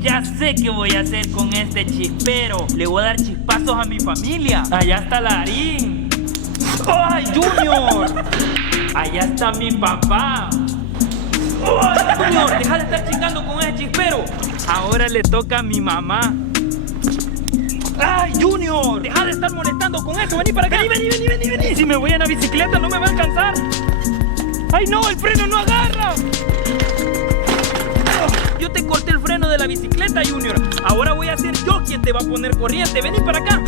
ya sé qué voy a hacer con este chispero. Le voy a dar chispazos a mi familia. Allá está Larín. ¡Ay, Junior! Allá está mi papá. ¡Ay, Junior! Deja de estar chingando con ese chispero. Ahora le toca a mi mamá. ¡Ay, Junior! Deja de estar molestando con eso. Vení para acá. Vení. Si me voy en la bicicleta no me va a alcanzar. ¡Ay, no! ¡El freno no agarra! Yo te corté el freno de la bicicleta, Junior. Ahora voy a ser yo quien te va a poner corriente. Vení para acá.